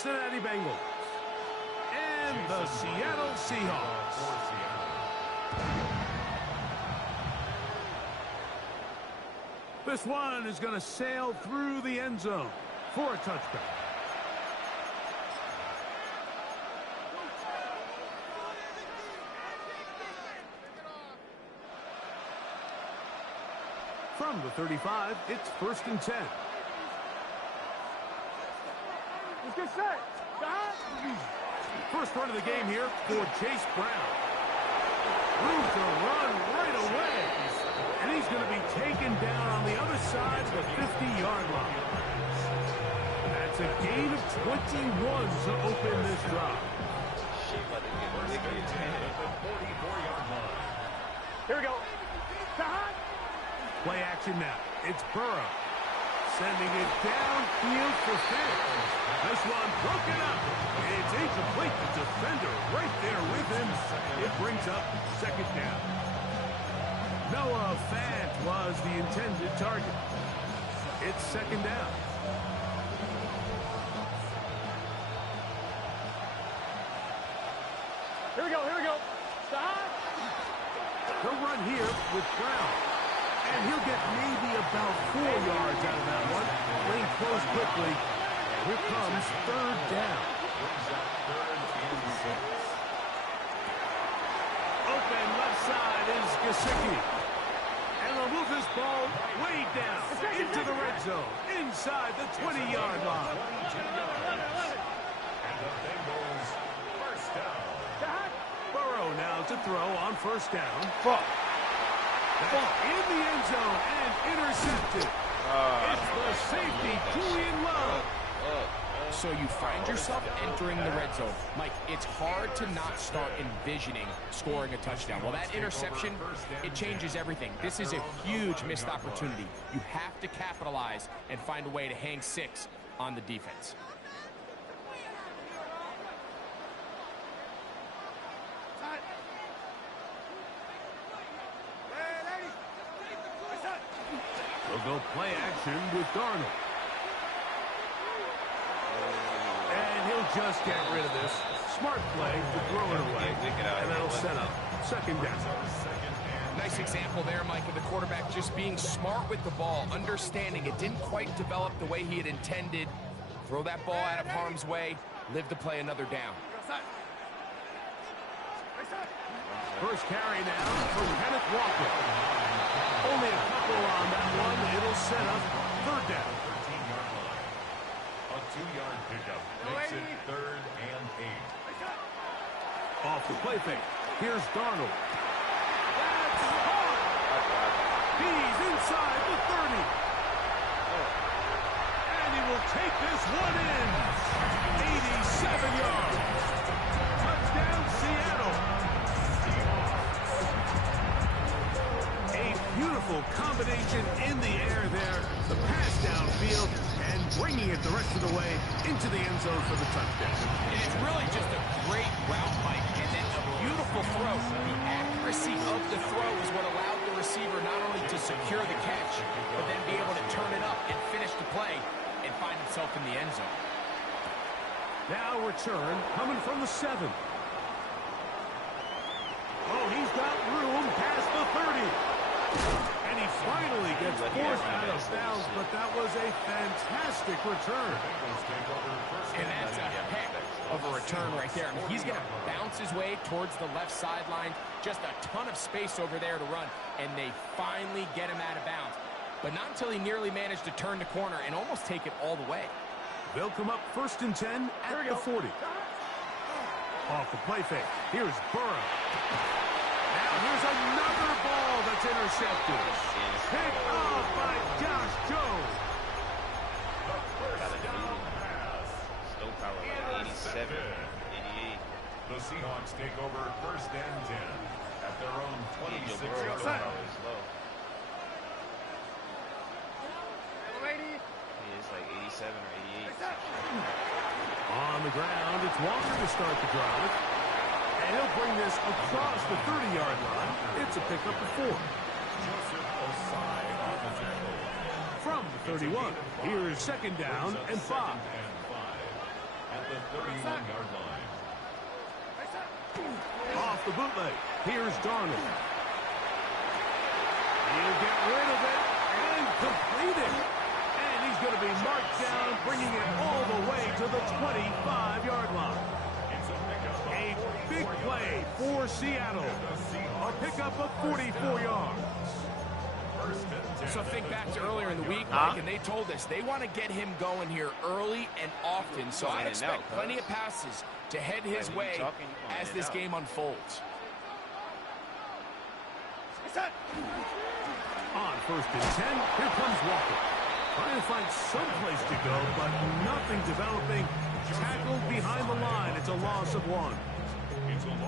Cincinnati Bengals and the Seattle Seahawks. This one is going to sail through the end zone for a touchback. From the 35, it's 1st and 10. Let's get set. First run of the game here for Chase Brown. Room to run right away. And he's going to be taken down on the other side of the 50-yard line. That's a gain of 21 to open this drive. Here we go. Play action now. It's Burrow. Sending it downfield for Finn. This one broken up. It's incomplete. The defender right there with him. It brings up 2nd down. Noah Fant was the intended target. It's 2nd down. Here we go, here we go. They'll run here with Brown. And he'll get maybe about 4 yards out of that one. Lane close quickly. Here comes 3rd down. Open left side is Gesicki. And they'll move this ball way down into the red zone, inside the 20-yard line. And the Bengals first down. Burrow now to throw on 1st down. That's in the end zone and intercepted. It's the safety, Julian Love. So you find yourself entering the red zone. Mike, it's hard to not start envisioning scoring a touchdown. Well, that interception, it changes everything. This is a huge missed opportunity. You have to capitalize and find a way to hang 6 on the defense. They'll go play action with Darnold. And he'll just get rid of this. Smart play to throw it away. And that'll set up 2nd down. Nice example there, Mike, of the quarterback just being smart with the ball, understanding it didn't quite develop the way he had intended. Throw that ball out of harm's way, live to play another down. First carry now for Kenneth Walker. Only a couple on that one. It'll set up 3rd down. 13-yard line. A 2-yard pickup makes it 3rd and 8. Off the play fake. Here's Darnold. That's hard. He's inside the 30. And he will take this one in. 87 yards. Touchdown, Seattle. Beautiful combination in the air there. The pass downfield and bringing it the rest of the way into the end zone for the touchdown. And it's really just a great route, Mike, and then a beautiful throw. The accuracy of the throw is what allowed the receiver not only to secure the catch, but then be able to turn it up and finish the play and find himself in the end zone. Now return coming from the 7. Oh, he's got room past the 30. And he finally gets forced out of bounds, but that was a fantastic return. And that's a heck of a return right there. I mean, he's going to bounce his way towards the left sideline. Just a ton of space over there to run, and they finally get him out of bounds. But not until he nearly managed to turn the corner and almost take it all the way. They'll come up 1st and 10 at the 40. Off the play fake. Here's Burrow. Now here's another ball that's intercepted. Picked off by Josh Jones. The first down pass. Still power like 87, 88. The Seahawks take over 1st and 10 at their own 26-yard line. He is like 87 or 88. On the ground, it's Walker to start the drive. And he'll bring this across the 30-yard line. It's a pickup of 4. Joseph Osai on the tackle. From the 31, here's 2nd down and 5. At the 31-yard line. Off the bootleg. Here's Darnold. He'll get rid of it and complete it. And he's going to be marked down, bringing it all the way to the 25-yard line. A big play for Seattle. A pickup of 44 yards. So think back to earlier in the week, Mike, and they told us they want to get him going here early and often. So I expect plenty of passes to head his way as this game unfolds. On 1st and 10, here comes Walker. Trying to find some place to go, but nothing developing. Tackled behind the line. It's a loss of 1.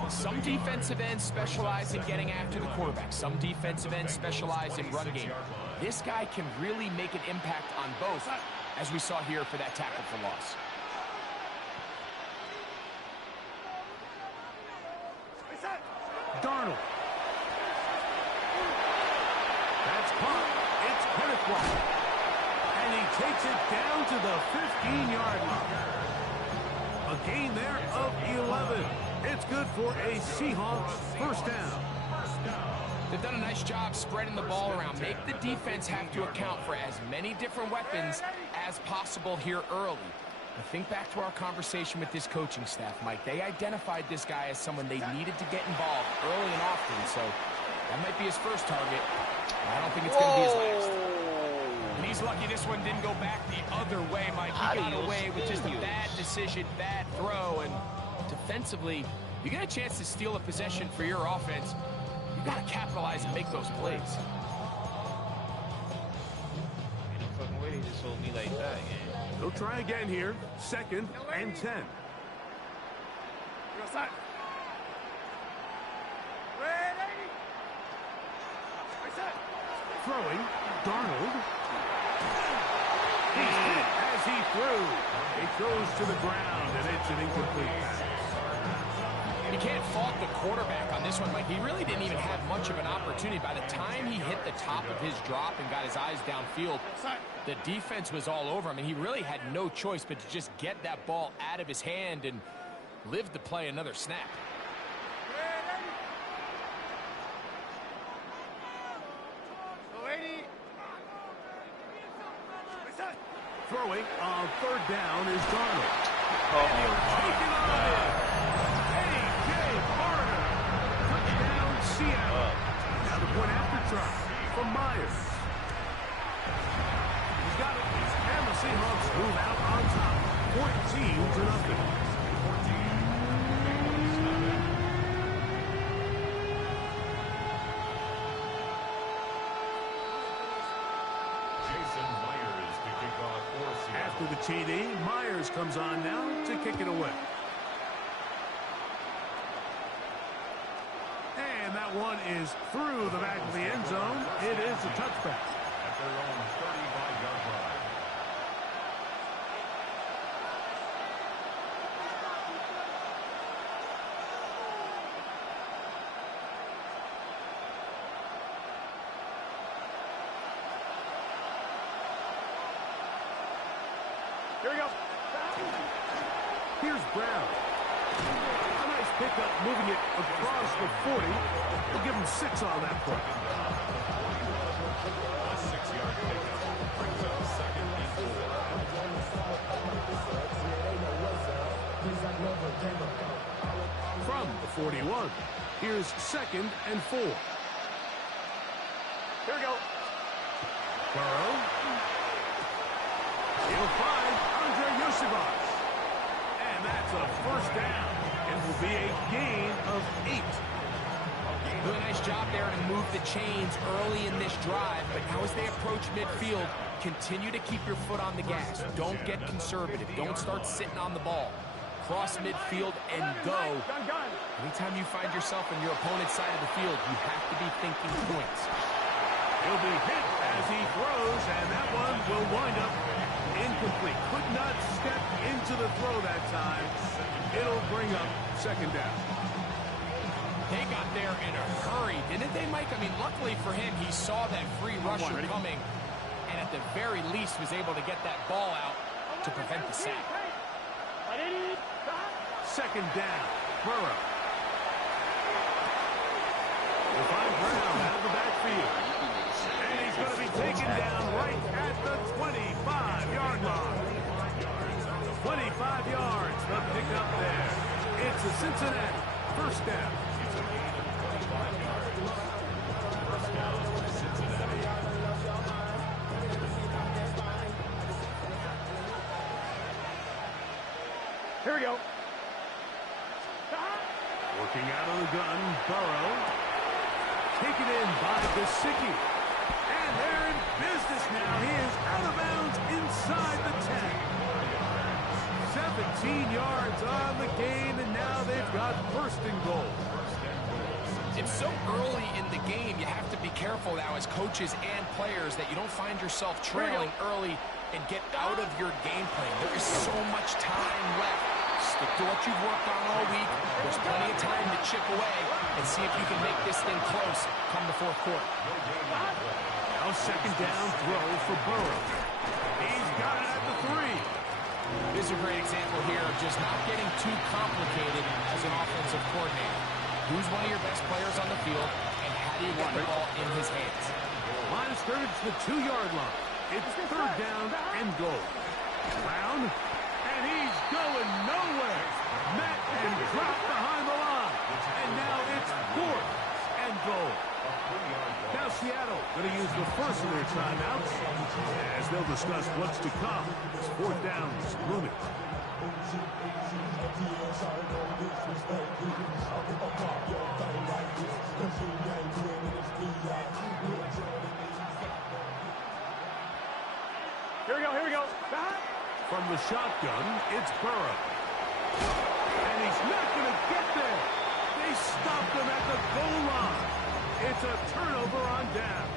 Some defensive ends specialize in getting after the quarterback. Some defensive ends specialize in run game. This guy can really make an impact on both, as we saw here for that tackle for loss. Darnold. That's caught. It's Kenneth Walker. And he takes it down to the 15-yard line. A gain there of 11. It's good for a Seahawks first down. They've done a nice job spreading the ball around. Make the defense have to account for as many different weapons as possible here early. But think back to our conversation with this coaching staff, Mike. They identified this guy as someone they needed to get involved early and often, so that might be his first target. I don't think it's going to be his last. And he's lucky this one didn't go back the other way, Mike. He got away with just a bad decision, bad throw, and defensively, you get a chance to steal a possession for your offense. You got to capitalize and make those plays. Ain't no fucking way they just hold me like that, yeah. They'll try again here. 2nd and 10. Throwing, Darnold. He's hit as he threw. It goes to the ground, and it's an incomplete pass. You can't fault the quarterback on this one, Mike. He really didn't even have much of an opportunity. By the time he hit the top of his drop and got his eyes downfield, the defense was all over him, and he really had no choice but to just get that ball out of his hand and live to play another snap. Throwing on 3rd down is Darnold. Oh, my Seattle. Now the point after try from Myers. He's got it. And the Seahawks move out on top. 14-0. Jason Myers to kick off for Seattle. After the TD, Myers comes on now to kick it away. And that one is through the back of the end zone. It is a touchback. At their own 35-yard line. Here we go. Here's Brown. A nice pickup, moving it across the 40. We'll give him 6 on that play. A 6-yard pickup brings up 2nd and 4. From the 41, here's 2nd and 4. Here we go. Burrow. He'll find Andre Yosibas. And that's a first down. It will be a gain of 8. Really nice job there to move the chains early in this drive, but now as they approach midfield, continue to keep your foot on the gas. Don't get conservative. Don't start sitting on the ball. Cross midfield and go. Anytime you find yourself on your opponent's side of the field, you have to be thinking points. He'll be hit as he throws, and that one will wind up incomplete. Could not step into the throw that time. It'll bring up 2nd down. They got there in a hurry, didn't they, Mike? I mean, luckily for him, he saw that free rusher coming, and at the very least was able to get that ball out to prevent the sack. second down. Burrow. They find Brown out of the backfield. And he's going to be taken down right at the 25-yard line. 25 yards, the pickup there. It's a Cincinnati first down. Here we go. Working out of the gun, Burrow. Taken in by Gesicki. And they're in business now. He is out of bounds inside the 10. 17 yards on the gain, and now they've got first and goal. It's so early in the game, you have to be careful now as coaches and players that you don't find yourself trailing early and get out of your game plan. There is so much time left. Stick to what you've worked on all week. There's plenty of time to chip away and see if you can make this thing close come the fourth quarter. Now second down throw for Burrow. He's got it at the 3. This is a great example here of just not getting too complicated as an offensive coordinator. Who's one of your best players on the field, and how do you get the ball in his hands? Line of scrimmage to the 2-yard line. It's third down and goal. Brown, and he's going nowhere. Met and dropped behind the line. And now it's fourth and goal. Now Seattle going to use the first of their timeouts as they'll discuss what's to come. It's fourth downs looming. Here we go, here we go. From the shotgun, it's Burrow. And he's not going to get there. They stopped him at the goal line. It's a turnover on downs.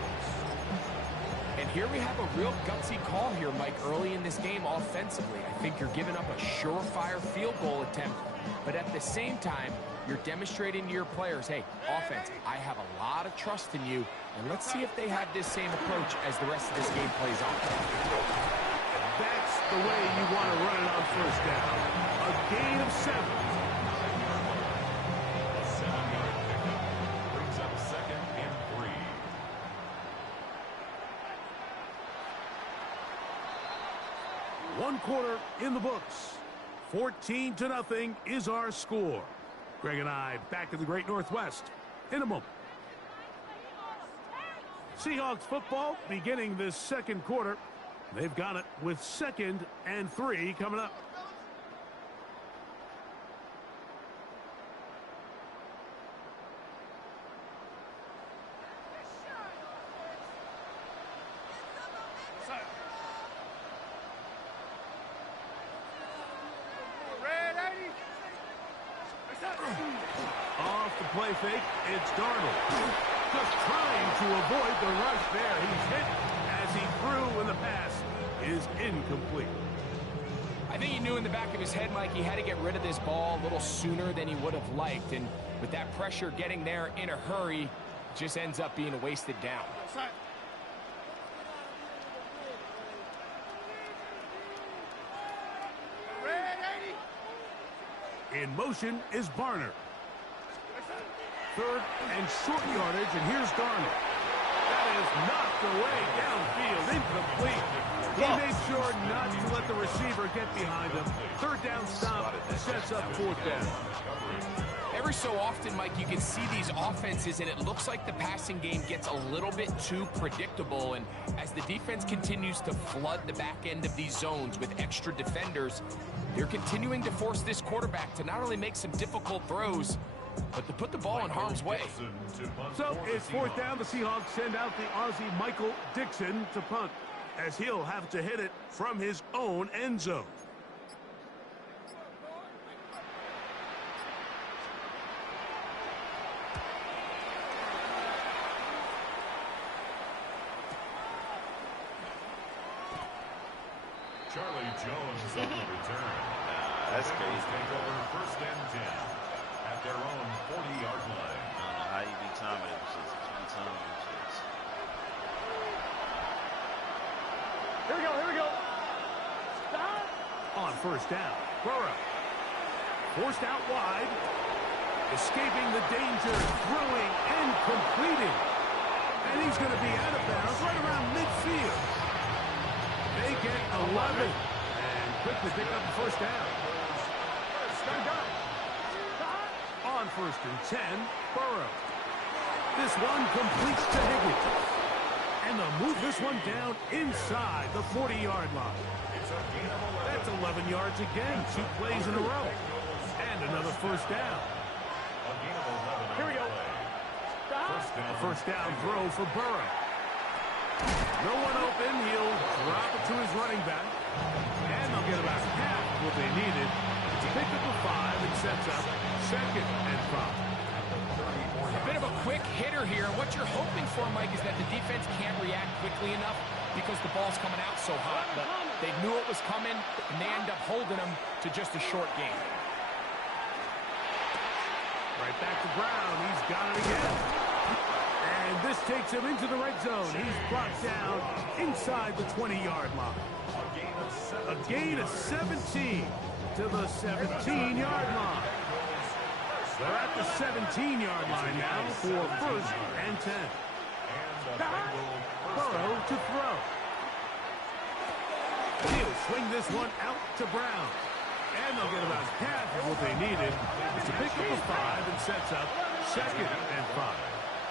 And here we have a real gutsy call here, Mike, early in this game offensively. I think you're giving up a surefire field goal attempt, but at the same time, you're demonstrating to your players, hey, offense, I have a lot of trust in you, and let's see if they have this same approach as the rest of this game plays on. That's the way you want to run it on first down. A gain of 7. A 7-yard pickup brings up second and 3. One quarter in the books. 14-0 is our score. Greg and I back in the Great Northwest in a moment. Seahawks football beginning this second quarter. They've got it with 2nd and 3 coming up. Off the play fake, it's Darnold. Just trying to avoid the rush there. He's hit as he threw when the pass is incomplete. I think he knew in the back of his head, Mike, he had to get rid of this ball a little sooner than he would have liked. And with that pressure getting there in a hurry, it just ends up being a wasted down. In motion is Barner. Third and short yardage, and here's Darnold. That is knocked away downfield, incomplete. He made sure not to let the receiver get behind him. Third down stop sets up fourth down. Every so often, Mike, you can see these offenses, and it looks like the passing game gets a little bit too predictable. And as the defense continues to flood the back end of these zones with extra defenders, they're continuing to force this quarterback to not only make some difficult throws, but to put the ball in harm's way. So it's fourth down. The Seahawks send out the Aussie Michael Dixon to punt, as he'll have to hit it from his own end zone. Charlie Jones on the return. That's crazy. Take over first and 10 at their own 40-yard line. I don't know how you be timing them shits. One time them shits. Here we go, here we go. On first down, Burrow forced out wide. Escaping the danger, throwing and completing. And he's going to be out of bounds right around midfield. They get 11 and quickly pick up the first down. On 1st and 10, Burrow. This one completes to Higgins. And they'll move this one down inside the 40-yard line. That's 11 yards again, 2 plays in a row. And another first down. Here we go. First down throw for Burrow. No one open. He'll drop it to his running back. And they'll get about half of what they needed to pick up a 5 and sets up 2nd and 5. A bit of a quick hitter here. What you're hoping for, Mike, is that the defense can't react quickly enough because the ball's coming out so hot. But they knew it was coming, and they end up holding them to just a short game. Right back to Brown. He's got it again. And this takes him into the red zone. He's brought down inside the 20-yard line. A gain of 17 to the 17-yard line. They're at the 17-yard line now for 1st and 10. Burrow to throw. He'll swing this one out to Brown. And they'll get about half of what they needed to pick up a 5 and sets up 2nd and 5.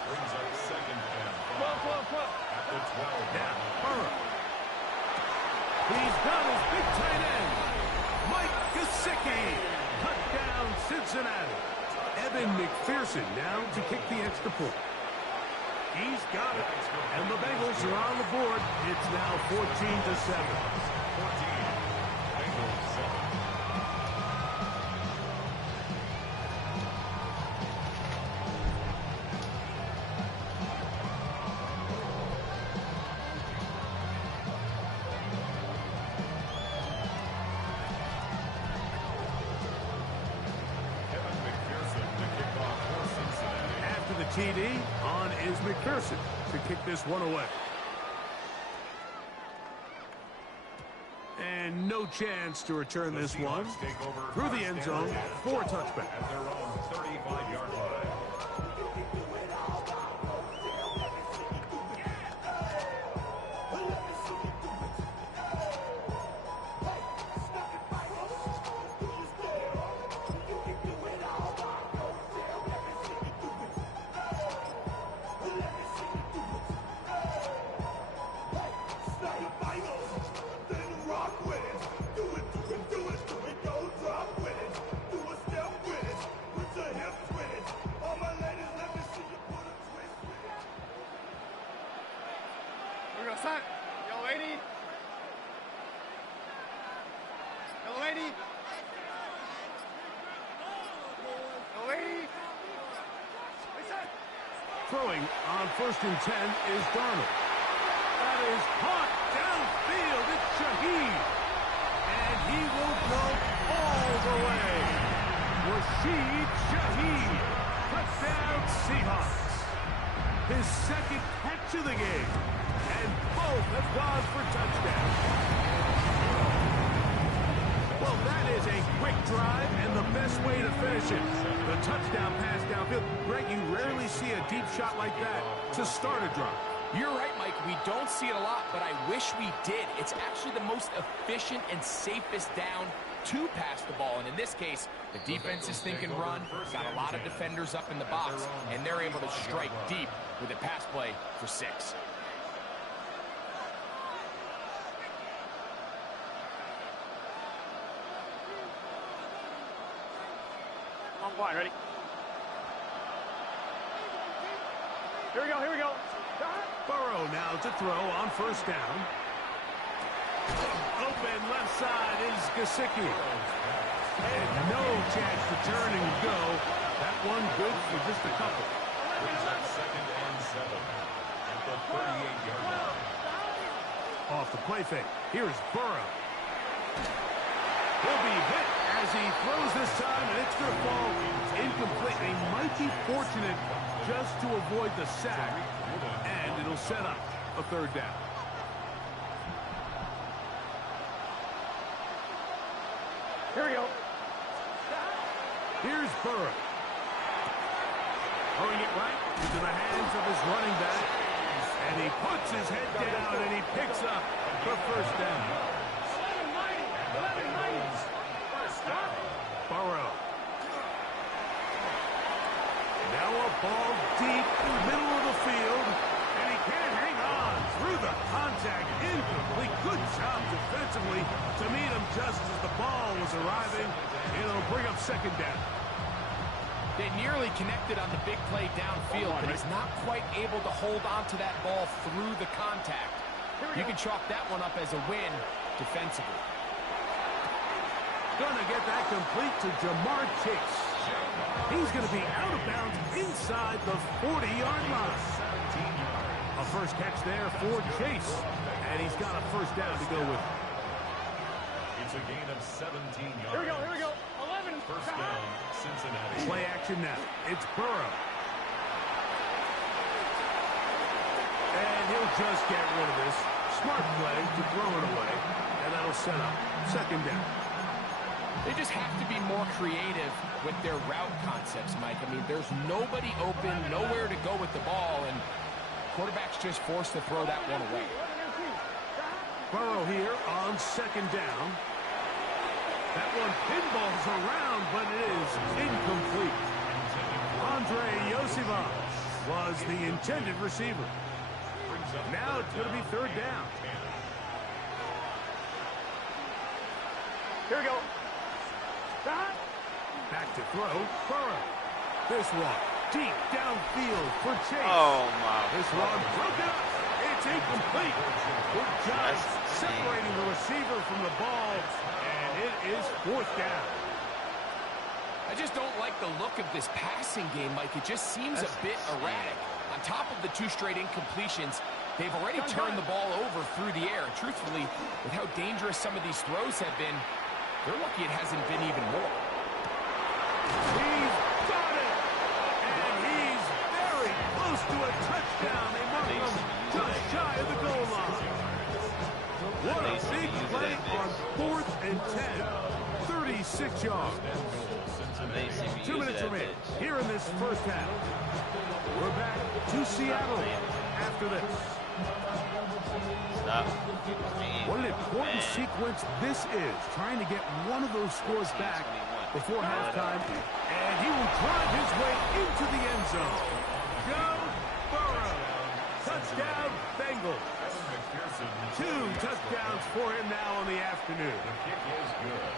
Brings up 2nd and 5. At the 12. Now, Burrow. He's got his big tight end, Mike Gesicki. Touchdown, Cincinnati. Evan McPherson now to kick the extra point. He's got it. And the Bengals are on the board. It's now 14-7. 14. Bengals 7. TD on is McPherson to kick this one away. And no chance to return this one through the end zone for a touchback. At their own 35-yard line. Yo, lady. Yo, lady. Yo, lady. Throwing on 1st and 10 is Darnold. That is caught downfield. It's Shaheed. And he will go all the way. Rashid Shaheed. Touchdown Seahawks. His 2nd catch of the game. And both have gone for touchdowns. Well, that is a quick drive and the best way to finish it. The touchdown pass downfield. Greg, you rarely see a deep shot like that to start a drive. You're right, Mike. We don't see it a lot, but I wish we did. It's actually the most efficient and safest down to pass the ball. And in this case, the defense is thinking run, got a lot of defenders up in the box, and they're able to strike deep with a pass play for 6. On line, ready? Here we go, here we go. Burrow now to throw on 1st down. Open left side is Gesicki. And no chance to turn and go. That one good for just a couple. Brings up 2nd and 7 at the 38-yard line. Off the play fake. Here's Burrow. He'll be hit as he throws this time, and it's going to fall incomplete. They might be fortunate just to avoid the sack, and it'll set up a 3rd down. Here we go. Here's Burrow. Throwing it right into the hands of his running back. And he puts his head down and he picks up the first down. Burrow. Now a ball deep in the middle of the field. And he can't hang on through the contact. Incomplete. Good job defensively to meet him just as the ball was arriving. It'll bring up second down. They nearly connected on the big play downfield, but he's not quite able to hold on to that ball through the contact. You can chalk that one up as a win defensively. Gonna get that complete to Jamar Chase. He's gonna be out of bounds inside the 40-yard line. A first catch there for Chase, and he's got a first down to go with. It's a gain of 17 yards. Here we go. 11. First down, Cincinnati. Play action now. It's Burrow. And he'll just get rid of this. Smart play to throw it away, and that'll set up second down. They just have to be more creative with their route concepts, Mike. I mean, there's nobody open, nowhere to go with the ball, and quarterback's just forced to throw that one away. Burrow here on second down. That one pinballs around, but it is incomplete. Andre Yosivas was the intended receiver. Now it's going to be third down. Here we go. Back to throw, Burrow. This one, deep downfield for Chase. Oh, my. This one broken up. It's incomplete. Good job separating the receiver from the ball, and it is fourth down. I just don't like the look of this passing game, Mike. It just seems a bit erratic. On top of the 2 straight incompletions, they've already turned the ball over through the air. Truthfully, with how dangerous some of these throws have been, they're lucky it hasn't been even more. He's got it! And he's very close to a touchdown. They mark him just shy of the goal line. What a big play on 4th and 10. 36 yards. 2 minutes remaining here in this first half. We're back to Seattle after this. What an important sequence this is, trying to get one of those scores back before halftime, and he will drive his way into the end zone. Go Burrow! Touchdown, Bengals. 2 touchdowns for him now on the afternoon. The kick is good.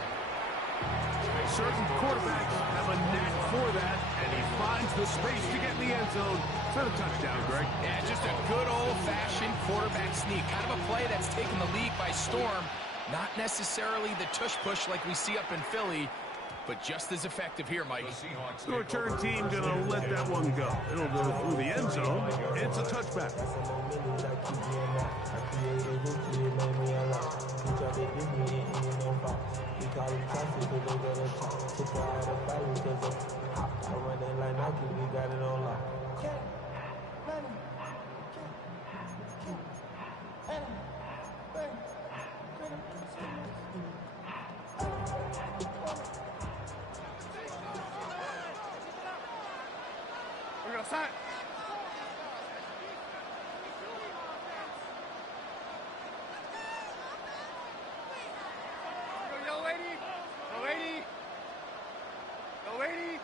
Certain quarterbacks have a knack for that, and he finds the space to get in the end zone for the touchdown, Greg. Yeah, just a good old-fashioned quarterback sneak. Kind of a play that's taken the league by storm. Not necessarily the tush-push like we see up in Philly, but just as effective here, Mike. The return team going to let that one go. It'll go through the end zone. It's a touchback. We're going to sign. Yo, lady. Yo, lady. Yo, lady.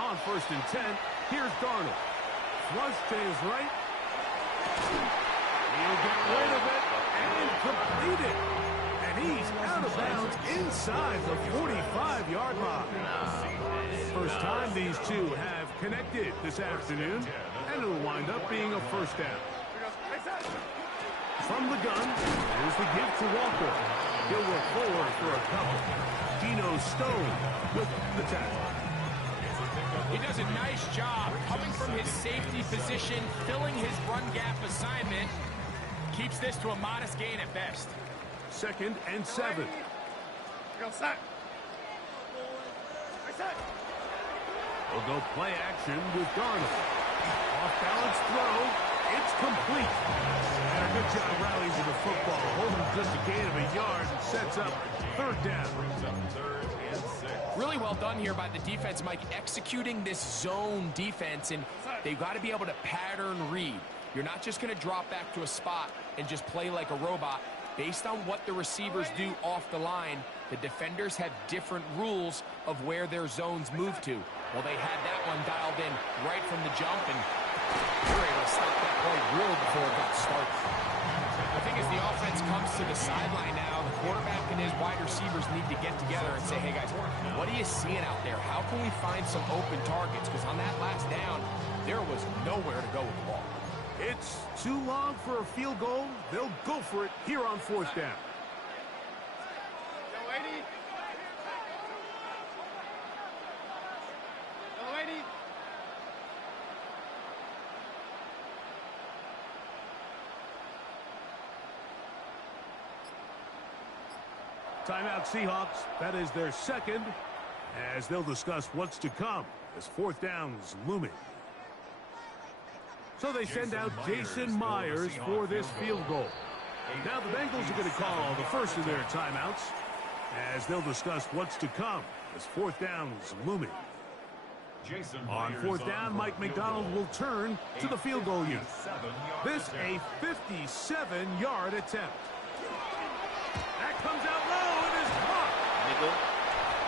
On 1st and 10, here's Darnold. Flush to his right. He'll get rid of it and complete it. And he's out of bounds inside the 45-yard line. First time these two have connected this afternoon, and it'll wind up being a first down. From the gun, here's the give to Walker. He'll work forward for a couple. Dino Stone with the tackle. He does a nice job coming from his safety position, filling his run gap assignment. Keeps this to a modest gain at best. 2nd and 7. Go set. We'll go play action with Darnold. Off balance throw It's complete. And a good job rallying to the football. Holding just a gain of a yard and sets up third down. Really well done here by the defense, Mike, executing this zone defense, and they've got to be able to pattern read. You're not just going to drop back to a spot and just play like a robot. Based on what the receivers do off the line, the defenders have different rules of where their zones move to. Well, they had that one dialed in right from the jump, and they were able to stop that play really before it got started. I think as the offense comes to the sideline now, the quarterback and his wide receivers need to get together and say, hey, guys, what are you seeing out there? How can we find some open targets? Because on that last down, there was nowhere to go with the ball. It's too long for a field goal. They'll go for it here on fourth down. Go, 80. Go, 80. Timeout Seahawks. That is their second, as they'll discuss what's to come as fourth down's looming. So they send out Jason Myers for this field goal. Now the Bengals are going to call the first of their timeouts, as they'll discuss what's to come as fourth down's looming. On fourth down, Mike McDonald will turn to the field goal unit. This a 57-yard attempt. That comes out low and is caught.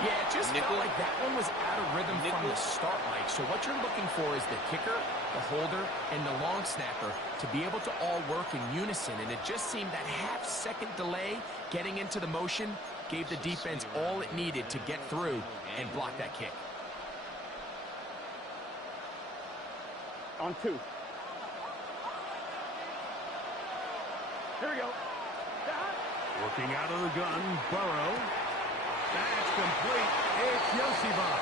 Yeah, it just felt like that one was out of rhythm from the start, Mike. So what you're looking for is the kicker, the holder, and the long snapper to be able to all work in unison. And it just seemed that half-second delay getting into the motion gave the defense all it needed to get through and block that kick. On 2. Here we go. Working out of the gun, Burrow. That's complete. It's Yosibach.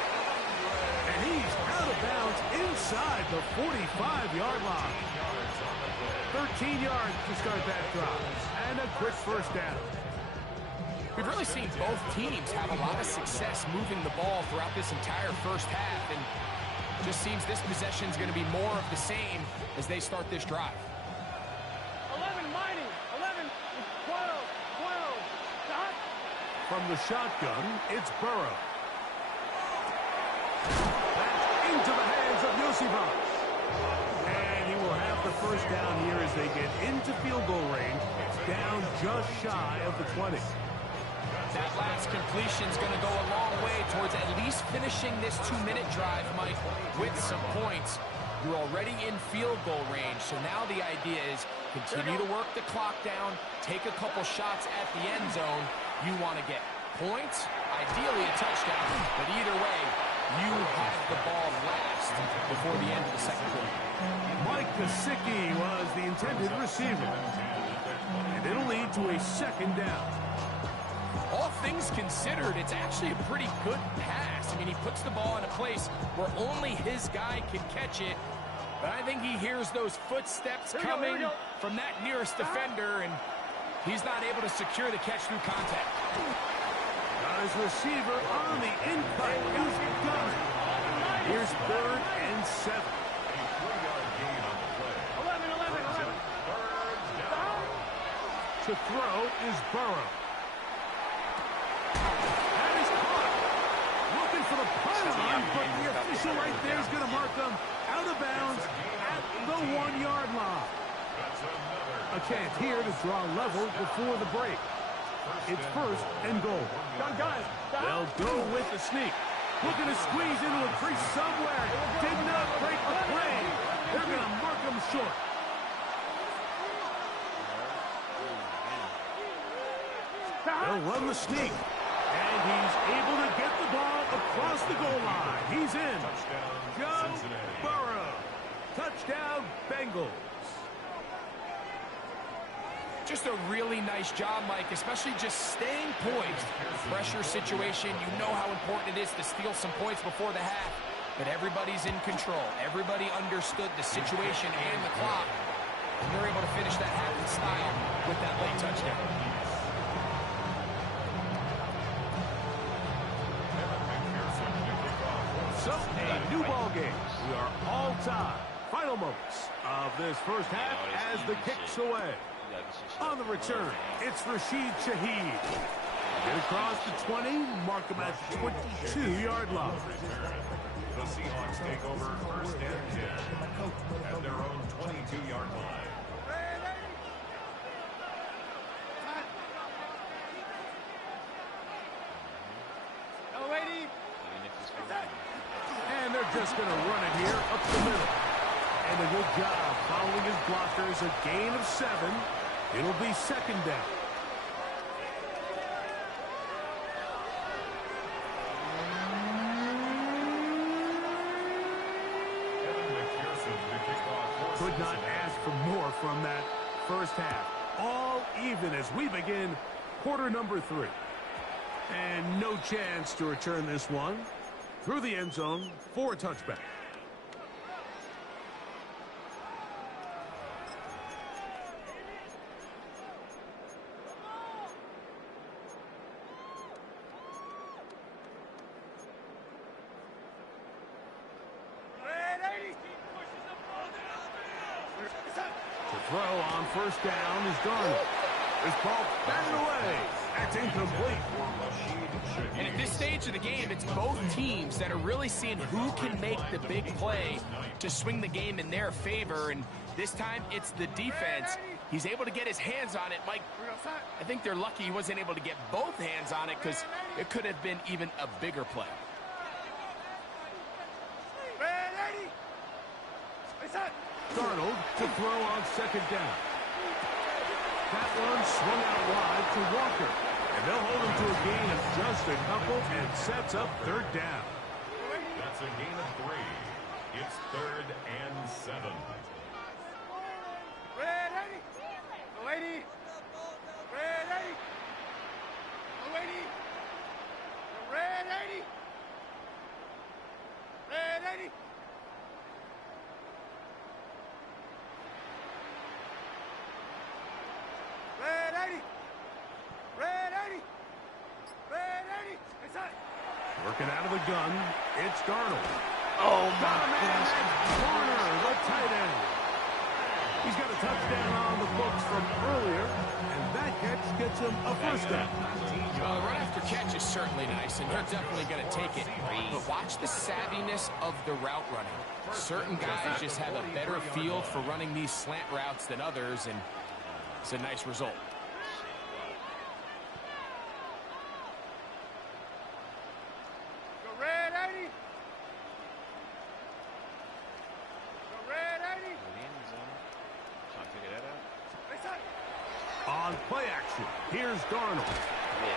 And he's out of bounds inside the 45-yard line. 13 yards to start that drive. And a quick first down. We've really seen both teams have a lot of success moving the ball throughout this entire first half. And just seems this possession is going to be more of the same as they start this drive. 11, mighty. 11, 12, 12. Stop. From the shotgun, it's Burrow. That's into the hands of Yosibach. And he will have the first down here as they get into field goal range, down just shy of the 20. That last completion is going to go a long way towards at least finishing this 2-minute drive, Mike, with some points. You're already in field goal range, so now the idea is continue to work the clock down, take a couple shots at the end zone. You want to get points, ideally a touchdown, but either way, you have the ball last before the end of the second quarter. Mike Gesicki was the intended receiver, and it'll lead to a second down. All things considered, it's actually a pretty good pass. I mean, he puts the ball in a place where only his guy can catch it. But I think he hears those footsteps coming from that nearest defender, and he's not able to secure the catch through contact. Got his receiver on the in-cut. He's done it. Here's 3rd and 7. 11, 11, 11. To throw is Burrow. That is caught. Looking for the pylon, but the official right there is going to mark them out of bounds at the 1-yard line. A chance here to draw level before the break. It's 1st and goal. They'll go with the sneak. Looking to squeeze into a crease somewhere. Did not break the play. They're going to mark them short. They'll run the sneak. And he's able to get the ball across the goal line. He's in. Joe Burrow. Touchdown, Bengals. Just a really nice job, Mike, especially just staying poised. Pressure situation, you know how important it is to steal some points before the half. But everybody's in control. Everybody understood the situation and the clock. And they're able to finish that half in style with that late touchdown. So, a new ball game. We are all tied. Final moments of this first half as the kick's away. On the return, it's Rashid Shaheed. Get across the 20, mark him at the 22-yard line. The Seahawks take over first and 10 at their own 22-yard line. And they're just going to run it here up the middle. And a good job following his blockers, a gain of 7. It'll be second down. Could not ask for more from that first half. All even as we begin quarter number 3. And no chance to return this one through the end zone for a touchback. Throw on first down is Darnold. This ball batted away. That's incomplete. And at this stage of the game, it's both teams that are really seeing who can make the big play to swing the game in their favor. And this time, it's the defense. He's able to get his hands on it. Mike, I think they're lucky he wasn't able to get both hands on it because it could have been even a bigger play. Darnold to throw on second down. That one swung out wide to Walker. And they'll hold him to a gain of just a couple and sets up third down. That's a gain of 3. It's 3rd and 7. Working out of the gun, it's Darnold. Oh, my goodness. Corner, the tight end. He's got a touchdown on the books from earlier, and that catch gets him a first down. Well, the run after catch is certainly nice, and they're definitely going to take it. But watch the savviness of the route running. Certain guys just have a better feel for running these slant routes than others, and it's a nice result. On play action, here's Darnold.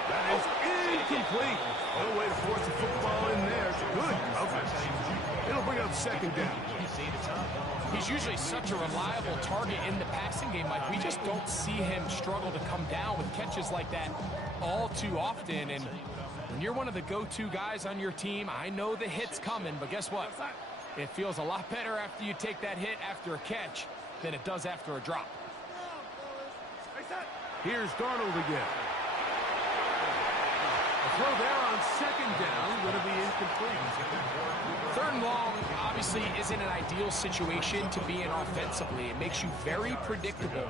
That is incomplete. No way to force the football in there. Good coverage. It'll bring up second down. He's usually such a reliable target in the passing game, Mike. We just don't see him struggle to come down with catches like that all too often. And when you're one of the go-to guys on your team, I know the hit's coming, but guess what? It feels a lot better after you take that hit after a catch than it does after a drop. Here's Darnold again. A throw there on second down, going to be incomplete. 3rd and long obviously isn't an ideal situation to be in offensively. It makes you very predictable,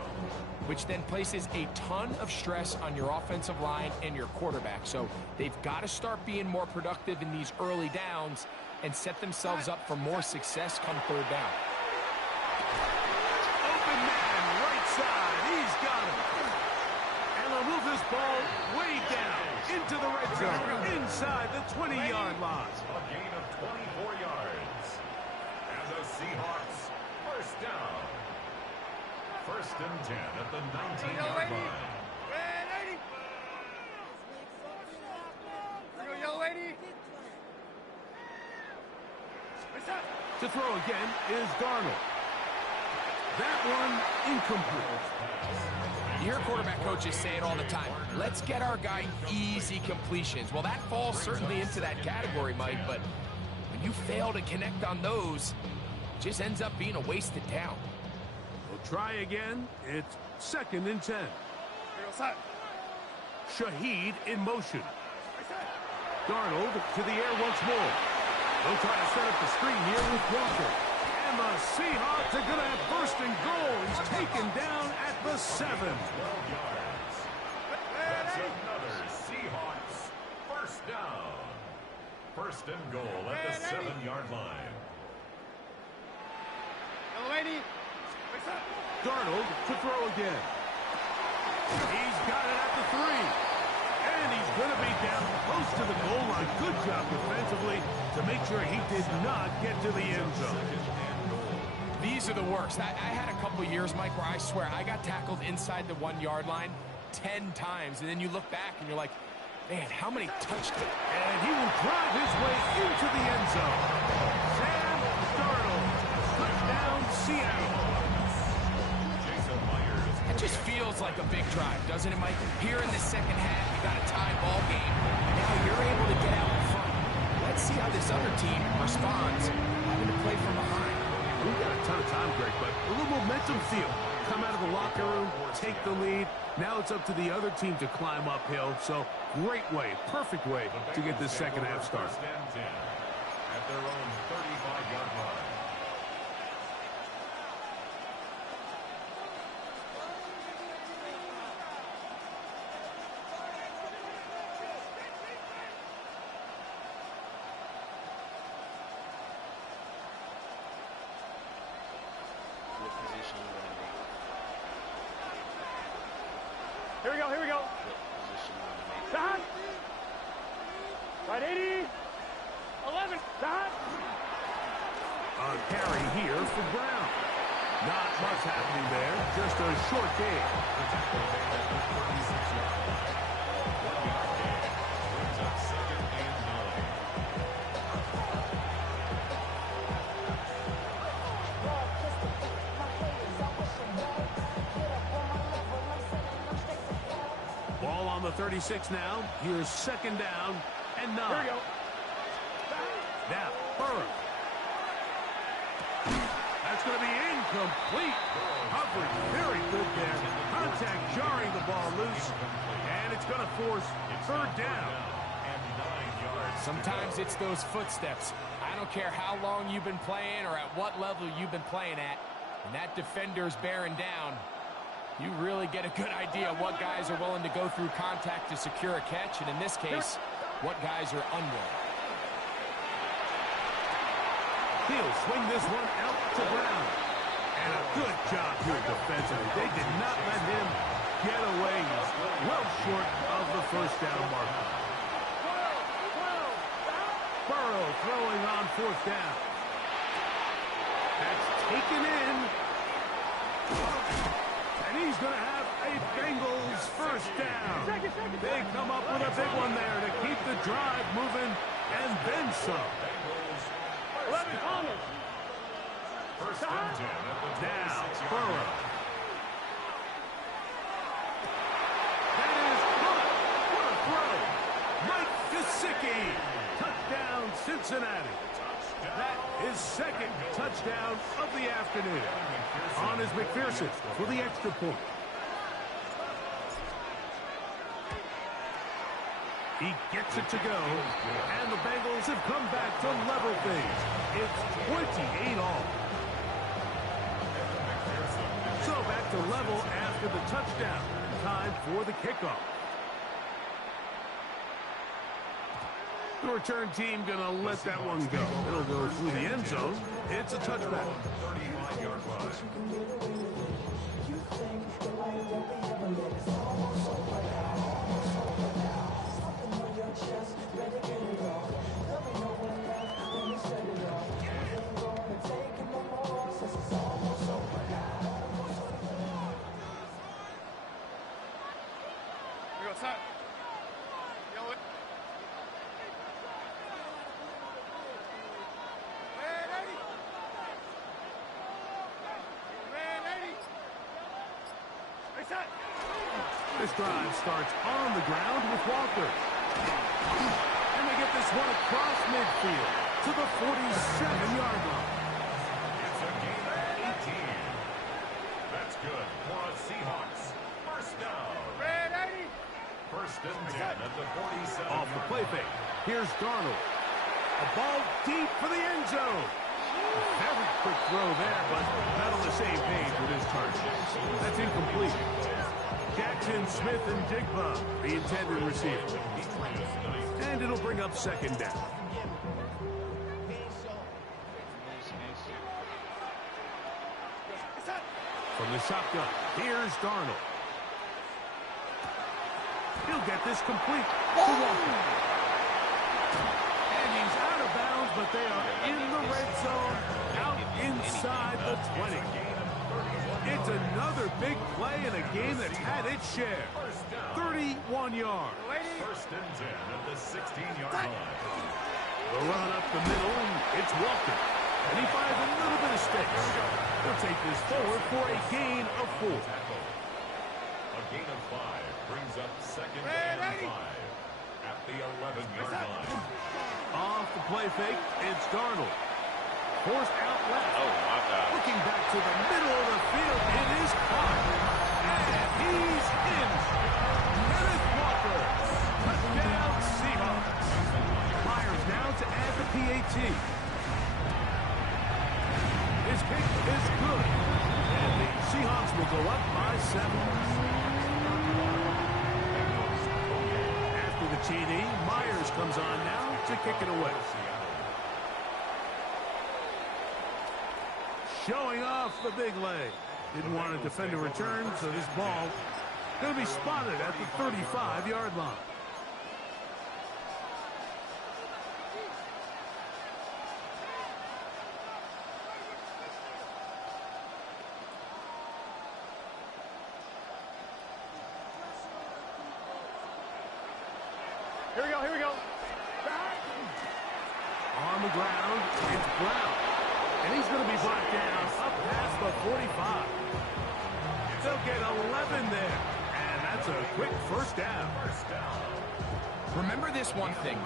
which then places a ton of stress on your offensive line and your quarterback. So they've got to start being more productive in these early downs and set themselves up for more success come 3rd down. Open man, right side. He's got him. And they'll move this ball way down into the red zone, inside the 20-yard line. A gain of 24 yards. And the Seahawks first down. 1st and 10 at the 19-yard line. To throw again is Darnold. That one incomplete. You hear quarterback coaches say it all the time. Let's get our guy easy completions. Well, that falls certainly into that category, Mike, but when you fail to connect on those, it just ends up being a wasted down. We'll try again. It's 2nd and 10. Shaheed in motion. Darnold to the air once more. They'll try to set up the screen here with Walker. And the Seahawks are going to have first and goal. He's taken down at the 7. 12 yards. That's another Seahawks first down. First and goal at the 7-yard line. Darnold to throw again. He's got it at the 3. And he's going to be down close to the goal line. Good job defensively to make sure he did not get to the end zone. These are the worst. I had a couple years, Mike, where I swear I got tackled inside the 1-yard line 10 times. And then you look back and you're like, man, how many touchdowns? And he will drive his way into the end zone. Sam Darnold. Touchdown, Seattle. It just feels like a big drive, doesn't it, Mike? Here in the second half, you got a tie ball game. Now you're able to get out in front. Let's see how this other team responds, having to play from behind. We've got a ton of time, Greg, but a little momentum feel. Come out of the locker room, take the lead. Now it's up to the other team to climb uphill. So great way, perfect way to get this second half started. First and 10 at their own 35-yard line. What position you want to make? Here we go, here we go. What position you want to make? Dot. Right 80. 11. Dot. A carry here for Brown. Not much happening there, just a short game. Ball on the 36 now. Here's second down and 9. Here we go. Now, Burrow. That's going to be incomplete. Coverage very good there. Contact jarring the ball loose. And it's going to force third down. Sometimes it's those footsteps. I don't care how long you've been playing or at what level you've been playing at. When that defender's bearing down, you really get a good idea of what guys are willing to go through contact to secure a catch, and in this case, what guys are unwilling. He'll swing this one out to Brown. And a good job here defensively. They did not let him get away. He's well short of the first down marker. Burrow throwing on fourth down. That's taken in. And he's going to have a Bengals first down. They come up with a big one there to keep the drive moving and then some. 11 Thomas. First and 10 at the 26 Now, yard Burrow. line. That is good. What a throw. Mike Gesicki. Touchdown, Cincinnati. That is second touchdown of the afternoon. On is McPherson for the extra point. He gets it to go, and the Bengals have come back to level things. It's 28 all. So back to level after the touchdown. Time for the kickoff. The return team gonna let that one go. It'll go through the end zone. It's a touchback. 35-yard line. Here we go, son. Yo, it. This drive starts on the ground with Walker. And they get this one across midfield to the 47-yard line. It's a game of 18. That's good for the Seahawks. First down. First and 10 at the 47. Off the play fake. Here's Darnold. A ball deep for the end zone. Very quick throw there, but not on the same page with his target. That's incomplete. Jackson, Smith, and Jigba, the intended receiver. And it'll bring up second down. From the shotgun, here's Darnold. He'll get this complete to Walker. And he's out of bounds, but they are in the red zone, out inside the 20. It's another big play in a game that had its share. 31 yards. First and 10 at the 16-yard line. The run up the middle, and it's Walker. And he finds a little bit of space. He'll take this forward for a gain of 4. A gain of 5 brings up second and 5 at the 11-yard line. Off the play fake, it's Darnold. Forced out left. Oh, my God. Looking back to the middle of the field, it is caught. And he's in. Kenneth Walker. Touchdown, Seahawks. Myers now to add the PAT. His kick is good. And the Seahawks will go up by 7. After the TD, Myers comes on now to kick it away. Showing off the big leg. Didn't want to defend a return, so this ball going to be spotted at the 35-yard line. Here we go, here we go. On the ground, it's Brown. And he's going to be brought down up past the 45. They'll get 11 there. And that's a quick first down. Remember this one thing.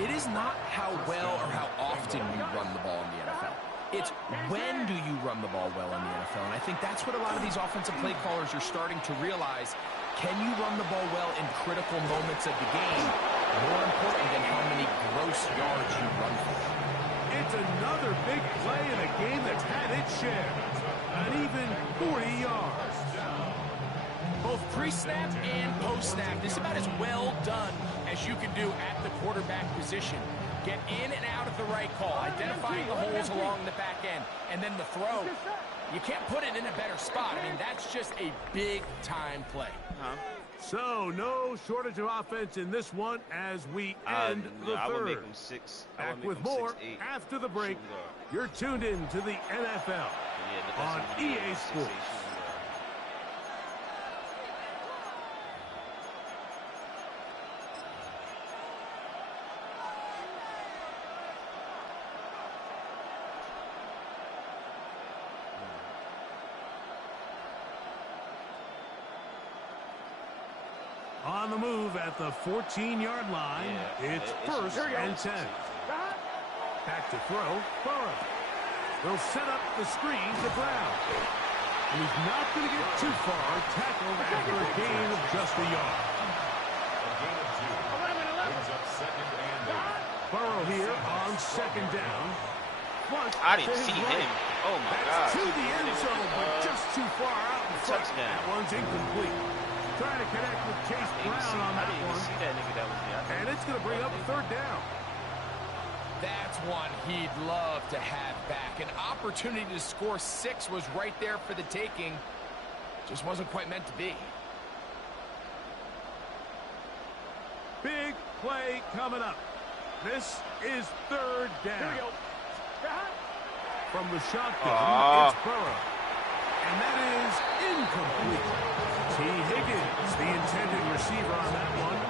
It is not how well or how often you run the ball in the NFL. It's when do you run the ball well in the NFL. And I think that's what a lot of these offensive play callers are starting to realize. Can you run the ball well in critical moments of the game? More important than how many gross yards you run for. It's another big play in a game that's had its share. An even 40 yards. Both pre-snap and post-snap, this is about as well done as you can do at the quarterback position. Get in and out of the right call, identifying the holes along the back end, and then the throw. You can't put it in a better spot. I mean, that's just a big-time play. So, no shortage of offense in this one as we end the I would third. make him 6. Back with more after the break. You're tuned in to the NFL on EA Sports. On the move at the 14-yard line, it's first and 10. Back to throw, Burrow. They'll set up the screen to Brown. And he's not going to get too far, tackled after a gain of just a yard. A gain of 2 brings up second and 8. Burrow here on second down. I didn't see him. Oh, my God. To the end zone, but just too far out in front. Touchdown. That one's incomplete. Trying to connect with Chase Brown on that one. See that nigga that was there. And it's going to bring up third down. That's one he'd love to have back. An opportunity to score 6 was right there for the taking. Just wasn't quite meant to be. Big play coming up. This is third down. From the shotgun, it's Burrow. And that is incomplete. T. Higgins, the intended receiver on that one.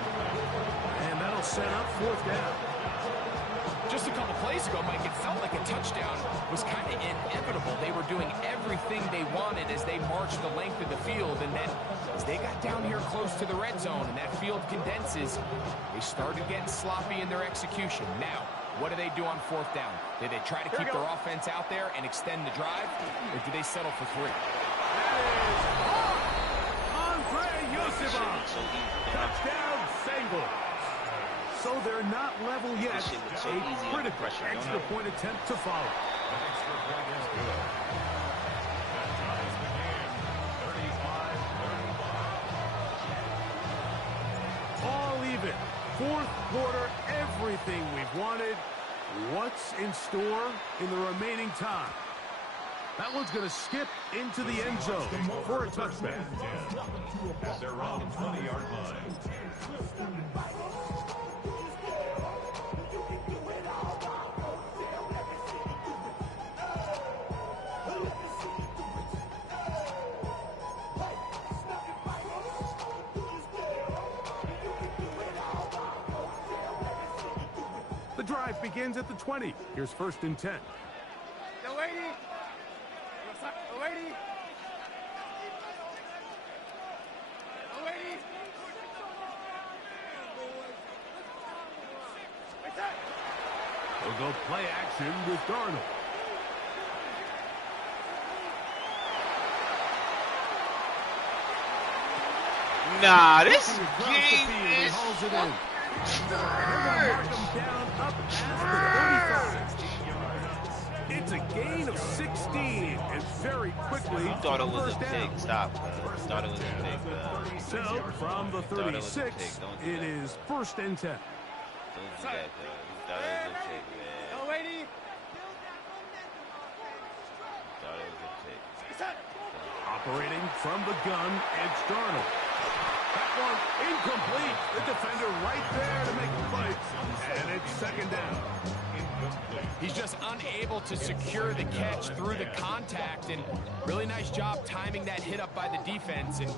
And that'll set up fourth down. Just a couple plays ago, Mike, it felt like a touchdown was kind of inevitable. They were doing everything they wanted as they marched the length of the field. And then as they got down here close to the red zone and that field condenses, they started getting sloppy in their execution. Now, what do they do on fourth down? Do they try to keep their offense out there and extend the drive? Or do they settle for 3? That is Andre Yosibov. Touchdown, Bengals. So they're not level yet. A critical extra point attempt to follow. An extra point is good. That ties the game. 35-35. All even. Fourth quarter, everything we've wanted. What's in store in the remaining time? That one's going to skip into the end zone for a touchback. At their own 20-yard line. The drive begins at the 20. Here's 1st and 10. The lady. The lady. The lady. We'll go play action with Darnold. Nah, this game is It's a gain of 16, and very quickly. thought it was a pig. Stop. Thought it was a pig. So from the 36, it is 1st and 10. Don't do that, though. Thought it was a pig, man. The lady. Thought it was a pig. Operating from the gun, it's Darnold. That one incomplete. The defender right there to make the play. And it's 2nd down. He's just unable to secure the catch through the contact, and really nice job timing that hit up by the defense. And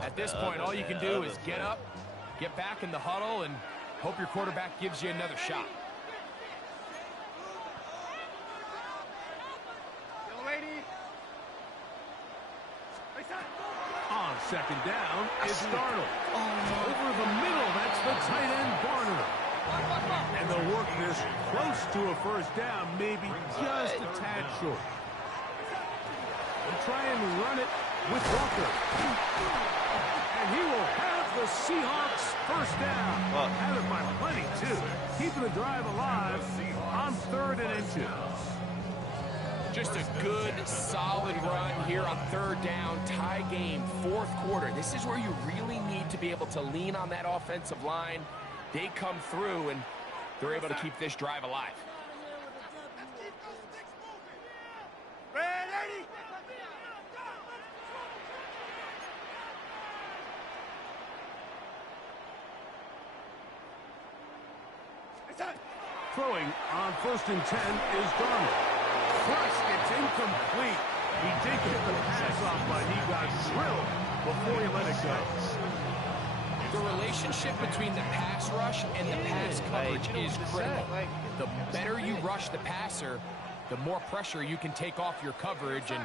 at this point, all you can do is get up, get back in the huddle, and hope your quarterback gives you another shot. The lady. On 2nd down, it's Darnold. Over the middle, that's the tight end, Barner. And they'll work this close to a 1st down, maybe just a tad short. They'll try and run it with Walker. And he will have the Seahawks 1st down. Have it by plenty, too. Keeping the drive alive on 3rd and inches. Just a good, solid run here on 3rd down, tie game, 4th quarter. This is where you really need to be able to lean on that offensive line. They come through, and they're able to keep this drive alive. Ready. Throwing on 1st and 10 is Darnold. Thrust, it's incomplete. He did get the pass off, but he got drilled before he let it go. The relationship between the pass rush and the pass coverage is critical. The better you rush the passer, the more pressure you can take off your coverage, and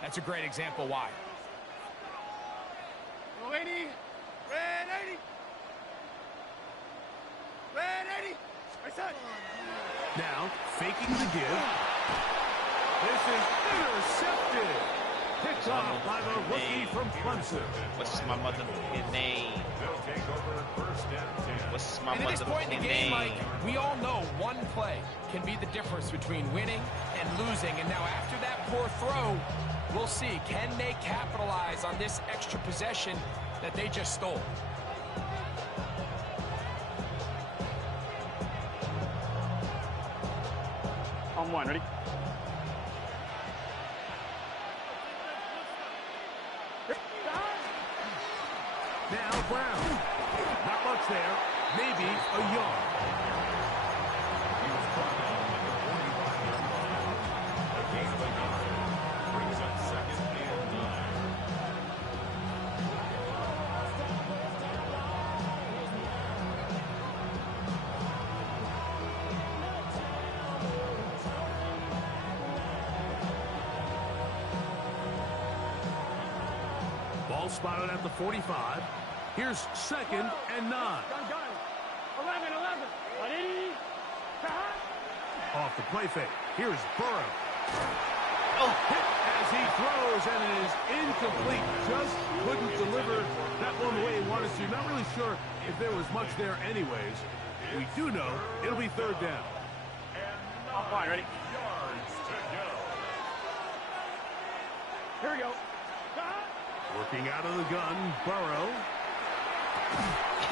that's a great example why. Ready. Ready. Ready. Now, faking the give. This is intercepted. Picked off by the rookie from Clemson. What's my motherfucking name? What's my And at this point in the name? game, Mike, we all know one play can be the difference between winning and losing. And now after that poor throw, we'll see, can they capitalize on this extra possession that they just stole? On 1, ready? Now Brown. Not much there. Maybe a yard. He was brought down at the 45-yard line. A gain of a yard brings up 2nd and 9. Ball spotted at the 45. Here's 2nd and 9. Gun. 11. Ready. Off the play fake. Here's Burrow. Oh. Hit as he throws, and it is incomplete. Just couldn't deliver that one the way he wanted to. Not really sure if there was much there anyways. We do know it'll be 3rd down. And 9 ready? yards to Here we go. Working out of the gun, Burrow.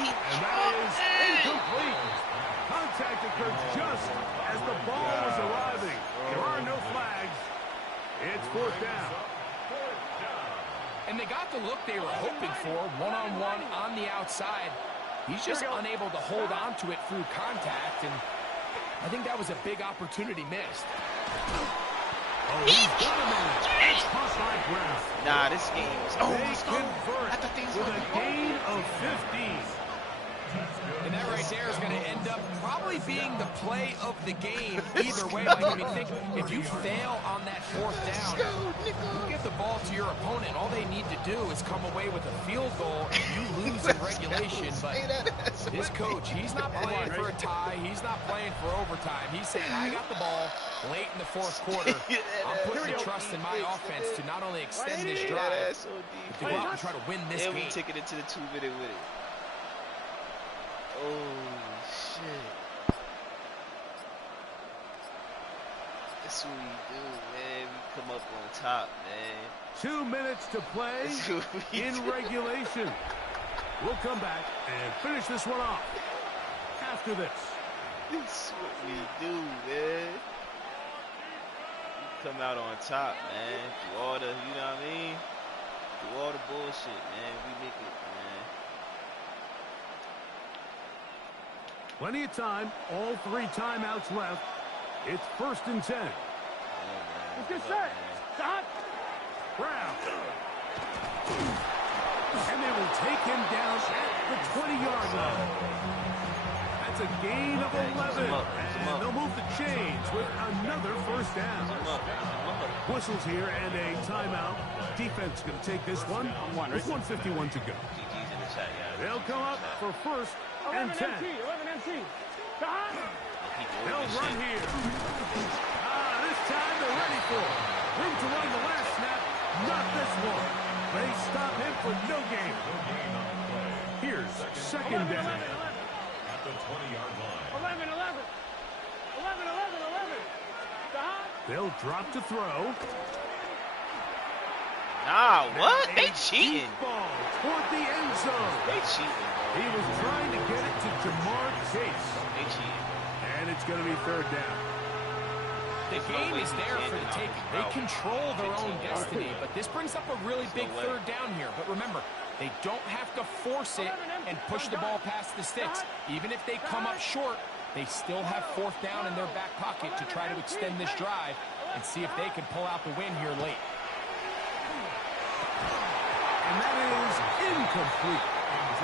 And that is incomplete. Contact occurred just as the ball was arriving. There are no flags. It's fourth down. And they got the look they were hoping for, one-on-one on the outside. He's just unable to hold on to it through contact, and I think that was a big opportunity missed. Oh, he's got him in. It's caught by Brown. Nah, this game is... Oh, They let's go. convert I thought things with were a gain of 15. And that right there is going to end up probably being the play of the game either way. Like, I mean, think if you fail on that fourth down, you get the ball to your opponent. All they need to do is come away with a field goal, and you lose in regulation. But this coach, he's not playing for a tie. He's not playing for overtime. He's saying, I got the ball late in the fourth quarter. I'm putting the trust in my offense to not only extend this drive, but to go out and try to win this game. And we took it into the 2-minute with it. Oh, shit. That's what we do, man. We come up on top, man. 2 minutes to play in regulation. We'll come back and finish this one off after this. That's what we do, man. We come out on top, man. Through all the, you know what I mean? Through all the bullshit, man. We make it, man. Plenty of time. All 3 timeouts left. It's 1st and 10. It's good set. Stop. Brown. And they will take him down at the 20-yard line. That's a gain of 11. And they'll move the chains with another first down. Whistles here and a timeout. Defense going to take this one with 1:51 to go. They'll come up for 1st and 10. 11 MC. They'll run here. This time they're ready for it. Room to run the last snap. Not this one. They stop him for no gain. Here's 2nd down. At the 20-yard line. 11. 11. Stop. They'll drop to throw. Nah, what? They A cheating. deep ball toward the end zone. They cheating, bro. He was trying to get it to Jamar Chase. They cheating. And it's going to be 3rd down. The game is there for the taking. They control their own destiny, but this brings up a really big 3rd down here. But remember, they don't have to force it and push the ball past the sticks. Even if they come up short, they still have 4th down in their back pocket to try to extend this drive and see if they can pull out the win here late. And that is incomplete.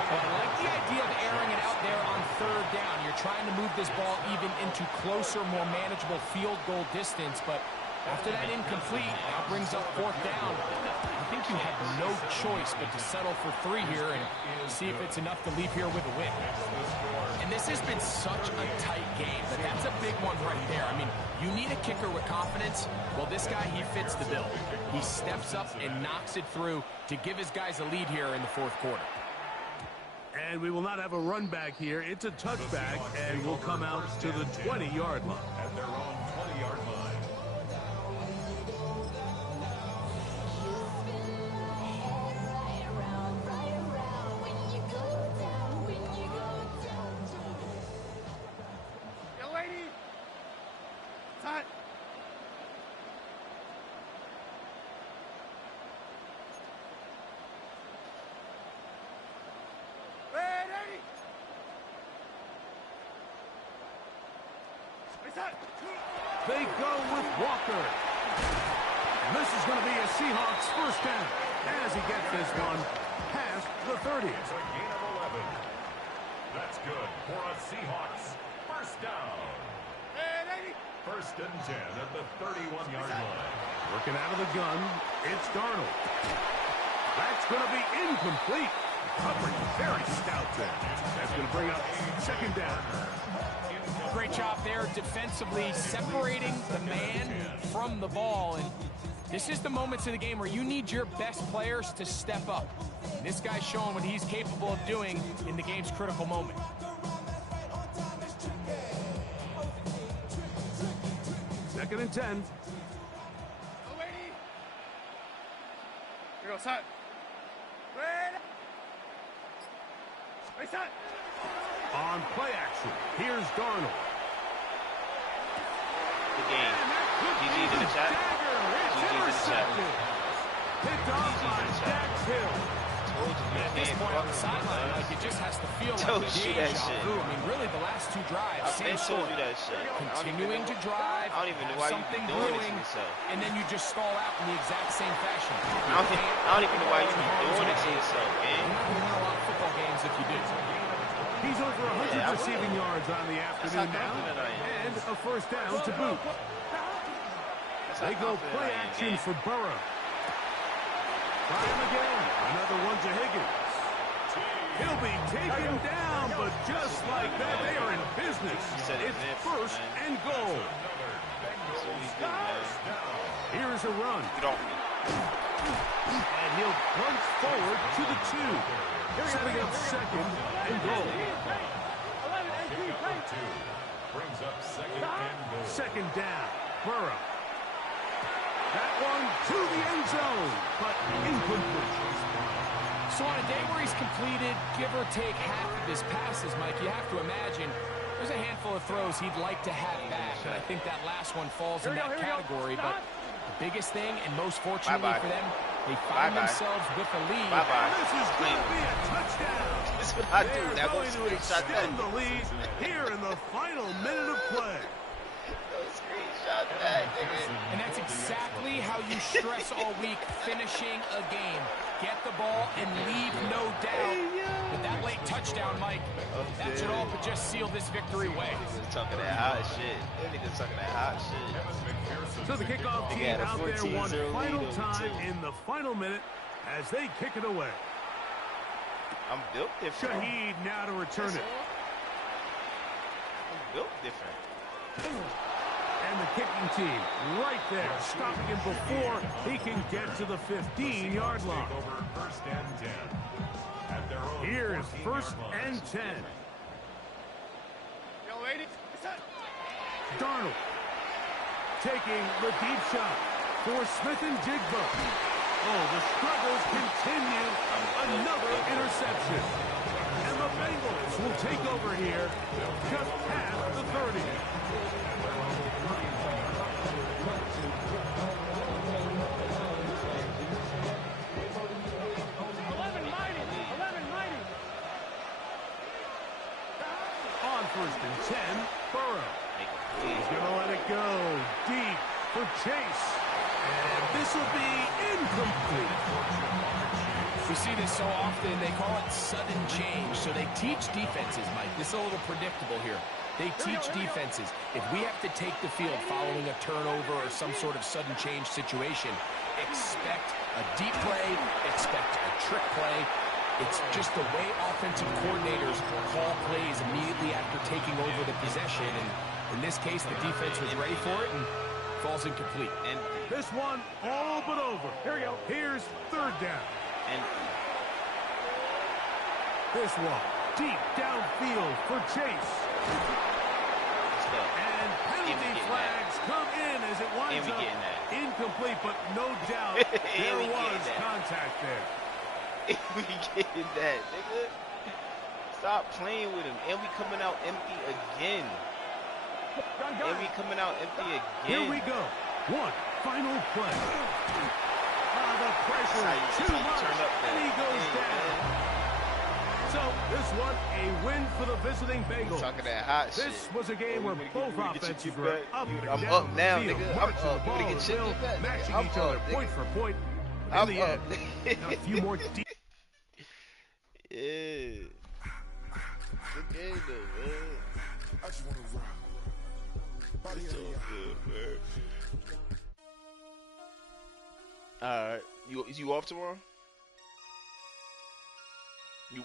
Well, I like the idea of airing it out there on 3rd down. You're trying to move this ball even into closer, more manageable field goal distance, but after that incomplete, now brings up 4th down. I think you have no choice but to settle for 3 here and see if it's enough to leave here with a win. And this has been such a tight game, but that's a big one right there. I mean, you need a kicker with confidence. Well, this guy, he fits the bill. He steps up and knocks it through to give his guys a lead here in the 4th quarter. And we will not have a run back here. It's a touchback, and we'll come out to the 20-yard line. At their own 20-yard line. Yo, lady. It's hot. Ready. It's hot. They go with Walker. And this is going to be a Seahawks 1st down as he gets this one past the 30. It's a gain of 11. That's good for a Seahawks 1st down. Ready. 1st and 10 at the 31-yard line. Working out of the gun, it's Darnold. That's going to be incomplete. Covering very stout there. That's going to bring up 2nd down. Great job there defensively, separating the man from the ball. And this is the moments of the game where you need your best players to step up. And this guy's showing what he's capable of doing in the game's critical moment. Second and 10. outside. On play action, here's Darnold. Good game. GG's in the chat. GG's in the chat. Picked off by Dax Hill. Told you, At this point on the sideline, like it just has to feel Told like you a that deja shit. vu. I mean, really, the last two drives, I've same been told story. you that shit. Continuing to drive, I don't even know why you something be doing it to brewing, yourself. and then you just stall out in the exact same fashion. I don't even know why you be doing it to yourself, man. You're not going to win a lot of football games if you do. He's over 100 receiving yards on the afternoon now, and a first down to boot. They go play action for Burrow. Try him again. Another one to Higgins. He'll be taken down, but just like that, they are in business. It's first and goal. Here's a run. And he'll punch forward to the 2. Setting up second and goal. Brings up second and goal. Second down. Burrow. That one to the end zone, but incomplete. So on a day where he's completed, give or take half of his passes, Mike, you have to imagine there's a handful of throws he'd like to have back. And I think that last one falls in that category. But the biggest thing, and most fortunately for them, they find themselves with the lead. This is going to be a touchdown. This is what I do. They're That going was to extend the lead here in the final minute of play. And that's exactly how you stress all week, finishing a game. Get the ball and leave no doubt. But that late touchdown, Mike, that should all but just seal this victory away. Niggas talking that hot shit. Them niggas talking that hot shit. So the kickoff team out there one final time in the final minute as they kick it away. I'm built different. Shaheed now to return it. I'm built different. And the kicking team right there, stopping him before he can get to the 15-yard line. First and 10. At their own Here's first and 10. Darnold taking the deep shot for Smith and Jigba. Oh, the struggles continue. Another interception. And the Bengals will take over here just past the 30. On first and 10, Burrow. He's going to let it go deep for Chase. And this will be incomplete. We see this so often, they call it sudden change. So they teach defenses, Mike. This is a little predictable here. They teach defenses, if we have to take the field following a turnover or some sort of sudden change situation, expect a deep play, expect a trick play. It's just the way offensive coordinators call plays immediately after taking over the possession. And in this case, the defense was ready for it and falls incomplete. And this one all but over. Here we go. Here's third down. And this one deep downfield for Chase. And penalty flags come in as it winds up incomplete, but no doubt there was contact there. we getting that, nigga. Stop playing with him. And we coming out empty again. And we coming out empty again. Here we go. One final play. The pressure too much, and he goes down. So this one a win for the visiting Bengals. Talking that hot shit. This was a game where both offenses were up and I'm down up now, the field, nigga. marching I'm the ball up. at will, matching each other point for point. In the end, a few more deep. Yeah. Good game though, man. I just want to rock. It's so good, man. Alright. You off tomorrow? You.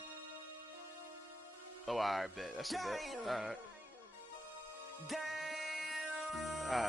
Oh, alright, bet. That's a bet. Alright. Alright.